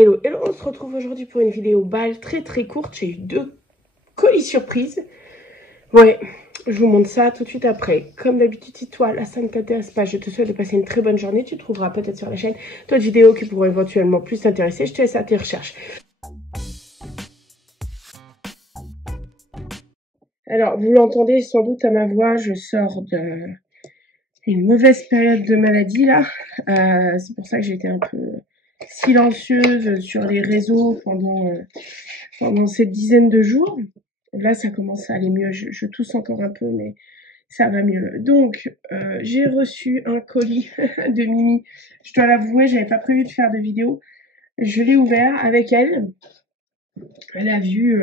Hello, hello, on se retrouve aujourd'hui pour une vidéo balle très courte. J'ai eu 2 colis surprises. Ouais, je vous montre ça tout de suite après. Comme d'habitude, si toi, ça ne t'intéresse pas, je te souhaite de passer une très bonne journée. Tu trouveras peut-être sur la chaîne d'autres vidéos qui pourront éventuellement plus t'intéresser. Je te laisse à tes recherches. Alors, vous l'entendez sans doute à ma voix, je sors d'une mauvaise période de maladie là. C'est pour ça que j'ai été un peu silencieuse sur les réseaux pendant cette dizaine de jours. Là, ça commence à aller mieux. Je tousse encore un peu, mais ça va mieux. Donc, j'ai reçu un colis de Mimi. Je dois l'avouer, j'avais pas prévu de faire de vidéo. Je l'ai ouvert avec elle. Elle a vu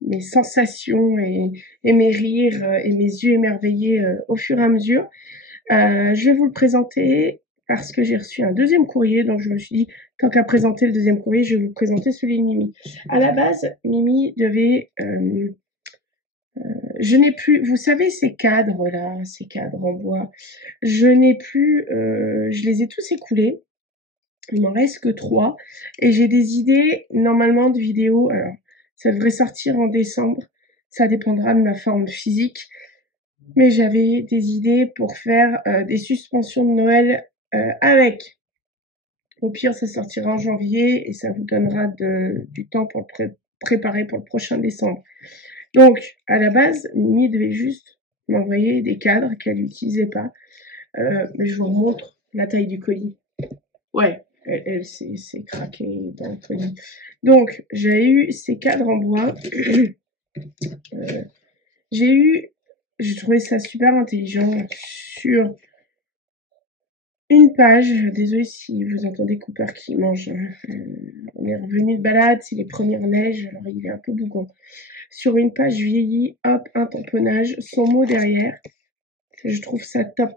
mes sensations et mes rires et mes yeux émerveillés au fur et à mesure. Je vais vous le présenter parce que j'ai reçu un deuxième courrier, donc je me suis dit, tant qu'à présenter le deuxième courrier, je vais vous présenter celui de Mimi. À la base, Mimi devait... je n'ai plus, vous savez ces cadres là, ces cadres en bois, je n'ai plus, je les ai tous écoulés, il m'en reste que 3, et j'ai des idées normalement de vidéos, alors ça devrait sortir en décembre, ça dépendra de ma forme physique, mais j'avais des idées pour faire des suspensions de Noël avec. Au pire, ça sortira en janvier et ça vous donnera du temps pour le préparer pour le prochain décembre. Donc, à la base, Mimi devait juste m'envoyer des cadres qu'elle n'utilisait pas. Mais je vous remontre la taille du colis. Ouais, elle s'est craquée dans le colis. Donc, j'ai eu ces cadres en bois. J'ai trouvé ça super intelligent sur une page. Désolée si vous entendez Cooper qui mange. On est revenu de balade, c'est les premières neiges, alors il est un peu bougon. Sur une page vieillie, hop, un tamponnage, son mot derrière. Je trouve ça top.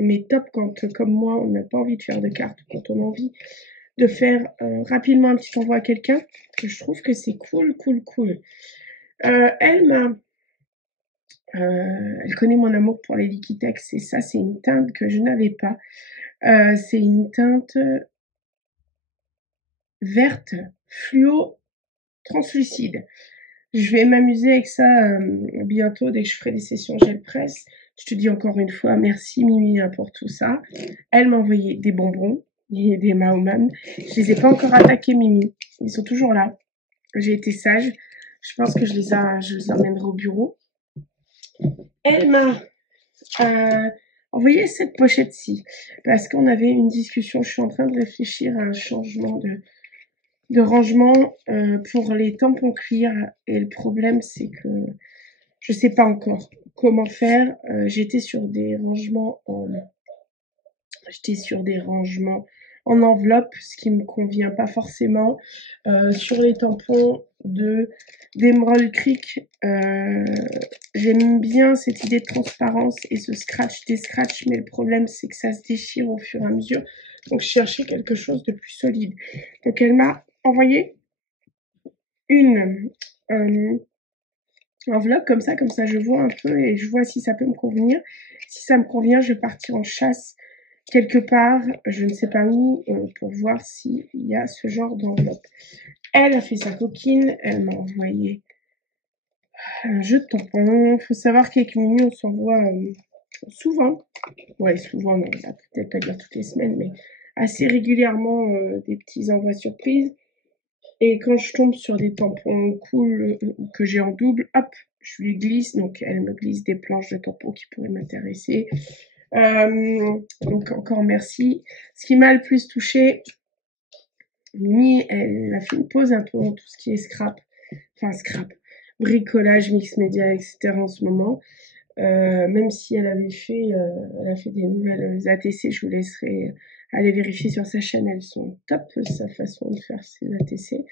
Mais top quand, comme moi, on n'a pas envie de faire de cartes, quand on a envie de faire rapidement un petit envoi à quelqu'un. Je trouve que c'est cool. Elle connaît mon amour pour les Liquitex et ça, c'est une teinte que je n'avais pas. C'est une teinte verte, fluo, translucide. Je vais m'amuser avec ça bientôt dès que je ferai des sessions gel presse. Je te dis encore une fois merci Mimi pour tout ça. Elle m'a envoyé des bonbons et des Maoman. Je les ai pas encore attaqués Mimi. Ils sont toujours là. J'ai été sage. Je pense que je les emmènerai au bureau. Elle m'a envoyé cette pochette-ci parce qu'on avait une discussion. Je suis en train de réfléchir à un changement de rangement pour les tampons cuir et le problème c'est que je sais pas encore comment faire. J'étais sur des rangements en enveloppe, ce qui me convient pas forcément. Sur les tampons d'Emerald Creek, j'aime bien cette idée de transparence et ce scratch des scratchs, mais le problème c'est que ça se déchire au fur et à mesure. Donc je cherchais quelque chose de plus solide. Donc elle m'a envoyé une enveloppe comme ça je vois un peu et je vois si ça peut me convenir. Si ça me convient, je vais partir en chasse quelque part, je ne sais pas où, pour voir s'il y a ce genre d'enveloppe. Elle a fait sa coquine, elle m'a envoyé un jeu de tampons. Faut savoir qu'avec Mimi, on s'envoie souvent, ouais souvent, non, peut-être pas dire toutes les semaines, mais assez régulièrement des petits envois surprises. Et quand je tombe sur des tampons cool que j'ai en double, hop, je lui glisse. Donc elle me glisse des planches de tampons qui pourraient m'intéresser. Donc encore merci. Ce qui m'a le plus touché, Mimi, elle a fait une pause un peu dans tout ce qui est scrap, bricolage, mix média, etc. en ce moment. Même si elle a fait des nouvelles ATC, je vous laisserai aller vérifier sur sa chaîne, elles sont top, sa façon de faire ses ATC.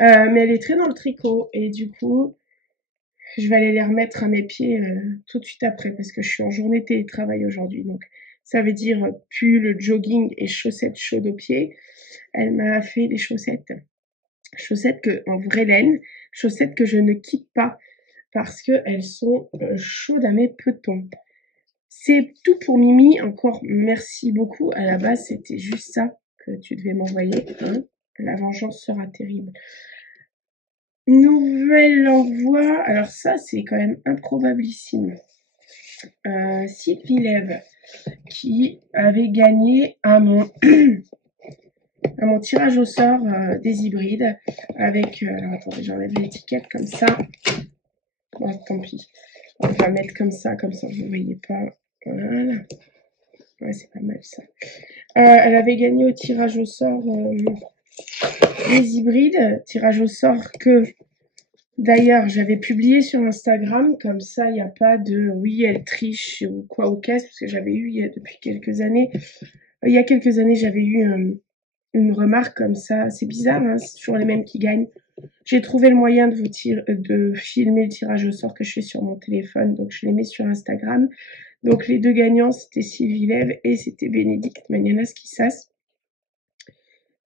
Mais elle est très dans le tricot et du coup, je vais aller les remettre à mes pieds tout de suite après parce que je suis en journée télétravail aujourd'hui. Donc ça veut dire pull, jogging et chaussettes chaudes aux pieds. Elle m'a fait des chaussettes en vraie laine, chaussettes que je ne quitte pas parce qu'elles sont chaudes à mes petons. C'est tout pour Mimi. Encore merci beaucoup. À la base, c'était juste ça que tu devais m'envoyer. Hein. La vengeance sera terrible. Nouvel envoi. Alors ça, c'est quand même improbabilissime. Sylvie Lève, qui avait gagné à mon tirage au sort des hybrides avec alors attendez, j'enlève l'étiquette comme ça. Bon, tant pis, on va mettre comme ça vous ne voyez pas. Voilà, ouais, c'est pas mal ça. Elle avait gagné au tirage au sort des hybrides, tirage au sort que d'ailleurs j'avais publié sur Instagram, comme ça il n'y a pas de oui elle triche ou quoi ou qu'est-ce, parce que j'avais eu depuis quelques années, j'avais eu une remarque comme ça. C'est bizarre, hein, c'est toujours les mêmes qui gagnent. J'ai trouvé le moyen de filmer le tirage au sort que je fais sur mon téléphone, donc je les mets sur Instagram. Donc les deux gagnants, c'était Sylvie Lève et c'était Bénédicte Manianas-Kissas.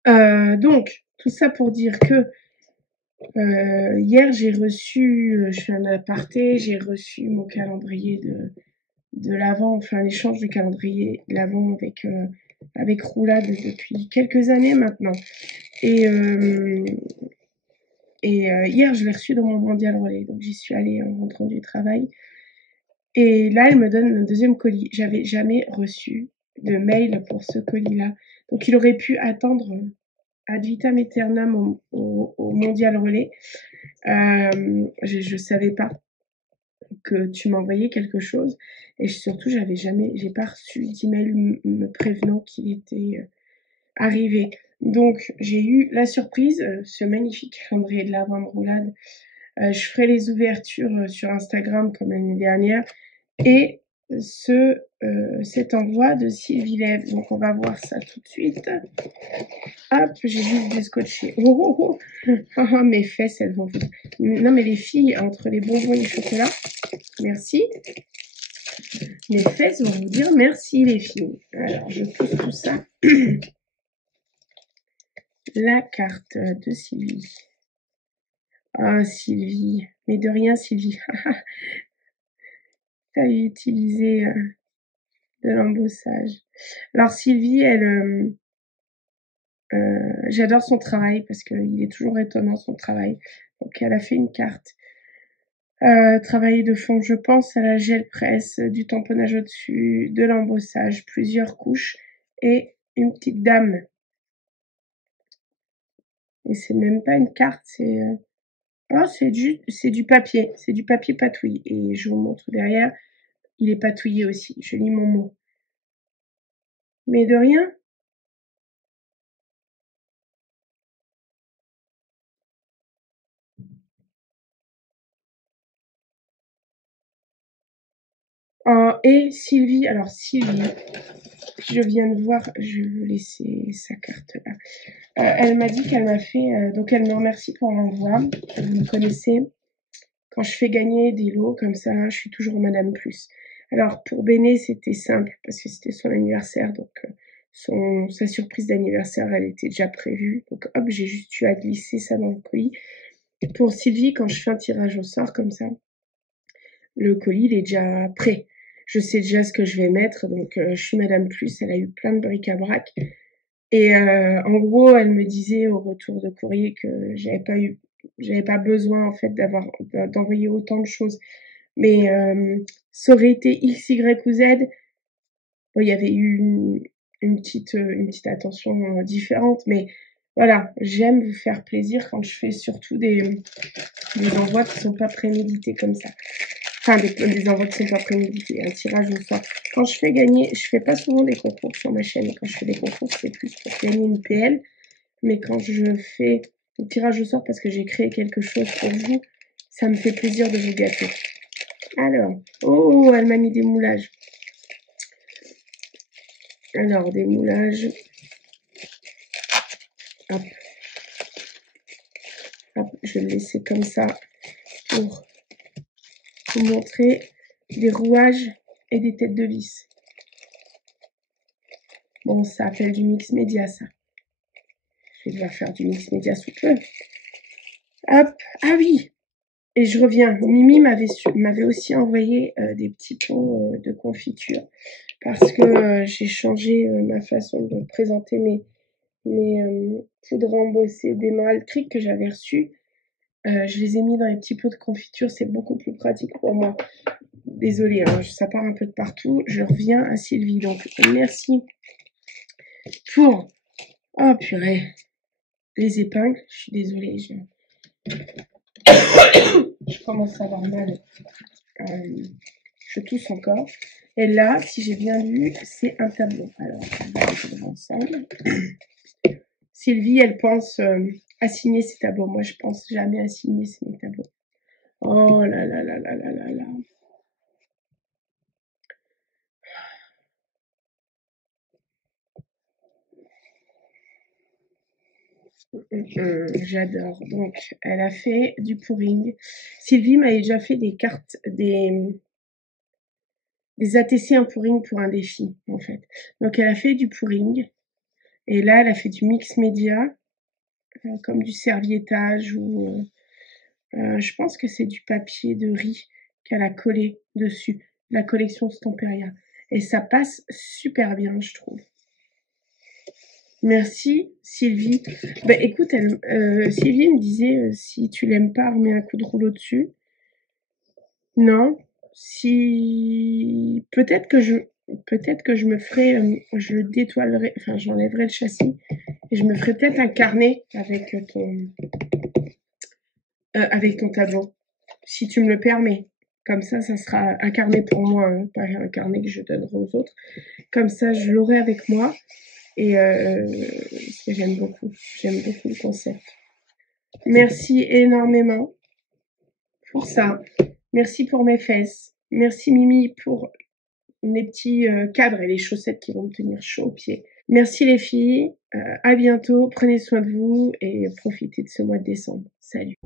Donc, tout ça pour dire que hier, j'ai reçu, je fais un aparté, j'ai reçu mon calendrier de l'Avent, enfin l'échange du calendrier de l'Avent avec Roulade depuis quelques années maintenant. Et hier, je l'ai reçu dans mon mondial relais, donc j'y suis allée en rentrant du travail. Et là, elle me donne un deuxième colis. J'avais jamais reçu de mail pour ce colis-là. Donc il aurait pu attendre ad vitam aeternam au mondial relais. Je savais pas que tu m'envoyais quelque chose. Et surtout, j'ai pas reçu d'email me prévenant qu'il était arrivé. Donc, j'ai eu la surprise, ce magnifique calendrier de l'Avent de Roulade. Je ferai les ouvertures sur Instagram comme l'année dernière. Et cet envoi de Sylvie Lève. Donc, on va voir ça tout de suite. Hop, j'ai juste déscotché. Oh, oh, oh. Mes fesses, elles vont vous... Non, mais les filles, entre les bonbons et les chocolats, merci. Mes fesses vont vous dire merci, les filles. Alors, je pousse tout ça. La carte de Sylvie. Ah, Sylvie. Mais de rien, Sylvie. T'as utilisé de l'embossage. Alors, Sylvie, elle... j'adore son travail parce qu'il est toujours étonnant, son travail. Donc, elle a fait une carte. Travailler de fond, je pense à la gel presse, du tamponnage au-dessus, de l'embossage, plusieurs couches et une petite dame. Et c'est même pas une carte, c'est... Oh, c'est du papier. C'est du papier patouille. Et je vous montre derrière, il est patouillé aussi. Je lis mon mot. Mais de rien. Oh, et Sylvie, alors Sylvie, je viens de voir, je vais vous laisser sa carte là. Elle m'a dit qu'elle m'a fait, donc elle me remercie pour l'envoi. Vous me connaissez, quand je fais gagner des lots comme ça, je suis toujours Madame Plus. Alors pour Béné, c'était simple parce que c'était son anniversaire, donc sa surprise d'anniversaire, elle était déjà prévue. Donc hop, j'ai juste eu à glisser ça dans le colis. Pour Sylvie, quand je fais un tirage au sort comme ça, le colis, il est déjà prêt. Je sais déjà ce que je vais mettre, donc je suis Madame Plus, elle a eu plein de bric-à-brac. Et en gros, elle me disait au retour de courrier que j'avais pas besoin en fait d'envoyer autant de choses. Mais ça aurait été X, Y ou Z. Bon, il y avait eu une petite attention différente, mais voilà, j'aime vous faire plaisir quand je fais surtout des envois qui sont pas prémédités comme ça. Enfin, des envois qui sont pas prémédités, un tirage au sort. Quand je fais gagner, je fais pas souvent des concours sur ma chaîne. Quand je fais des concours, c'est plus pour gagner une PL. Mais quand je fais un tirage au sort parce que j'ai créé quelque chose pour vous, ça me fait plaisir de vous gâter. Alors, oh, elle m'a mis des moulages. Alors, des moulages. Hop. Hop, je vais le laisser comme ça pour vous montrer des rouages et des têtes de vis. Bon, ça appelle du mix média, ça. Je vais devoir faire du mix média sous peu. Hop, ah oui, et je reviens. Mimi m'avait aussi envoyé des petits pots de confiture parce que j'ai changé ma façon de présenter mes poudres embossées d'Emerald Creek que j'avais reçues. Je les ai mis dans les petits pots de confiture, c'est beaucoup plus pratique pour moi. Désolée, hein, ça part un peu de partout. Je reviens à Sylvie. Donc, merci pour... Oh, purée. Les épingles. Je suis désolée. Je commence à avoir mal. Je tousse encore. Et là, si j'ai bien lu, c'est un tableau. Alors, on va regarder ensemble. Sylvie, elle pense à signer ses tableaux. Moi, je pense jamais à signer mes tableaux. Oh là là là là là là là. J'adore. Donc, elle a fait du pouring. Sylvie m'avait déjà fait des cartes, des ATC en pouring pour un défi, en fait. Donc, elle a fait du pouring. Et là, elle a fait du mix média, comme du serviettage ou... je pense que c'est du papier de riz qu'elle a collé dessus. La collection Stamperia. Et ça passe super bien, je trouve. Merci Sylvie. Bah écoute, Sylvie me disait si tu l'aimes pas, remets un coup de rouleau dessus. Non. Si peut-être que je me ferai, je détoilerai, enfin j'enlèverai le châssis et je me ferai peut-être un carnet avec ton tableau, si tu me le permets. Comme ça sera un carnet pour moi, hein, pas un carnet que je donnerai aux autres. Comme ça, je l'aurai avec moi. Et parce que j'aime beaucoup le concept. Merci énormément pour ça. Merci pour mes fesses. Merci Mimi pour mes petits cadres et les chaussettes qui vont me tenir chaud aux pieds. Merci les filles. À bientôt. Prenez soin de vous et profitez de ce mois de décembre. Salut.